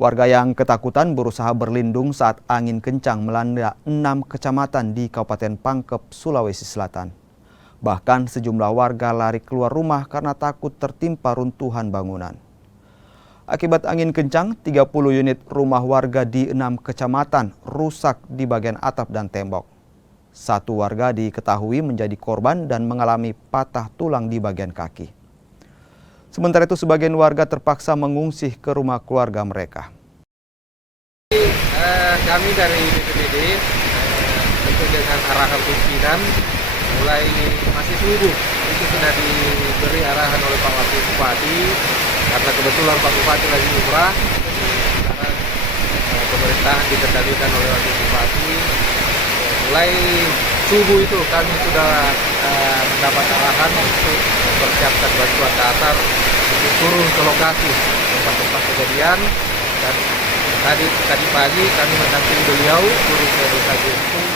Warga yang ketakutan berusaha berlindung saat angin kencang melanda 6 kecamatan di Kabupaten Pangkep, Sulawesi Selatan. Bahkan sejumlah warga lari keluar rumah karena takut tertimpa runtuhan bangunan. Akibat angin kencang, 30 unit rumah warga di 6 kecamatan rusak di bagian atap dan tembok. Satu warga diketahui menjadi korban dan mengalami patah tulang di bagian kaki. Sementara itu, sebagian warga terpaksa mengungsi ke rumah keluarga mereka. Kami dari BPBD itu dengan arahan pimpinan mulai masih subuh itu sudah diberi arahan oleh Pak Wakil Bupati, karena kebetulan Pak Bupati lagi umrah. Sekarang pemerintahan dikendalikan oleh Wakil Bupati. Mulai subuh itu kami sudah mendapat arahan untuk mempersiapkan bantuan dasar untuk turun ke lokasi tempat-tempat kejadian, dan tadi pagi kami mendampingi beliau turun ke desa Jentung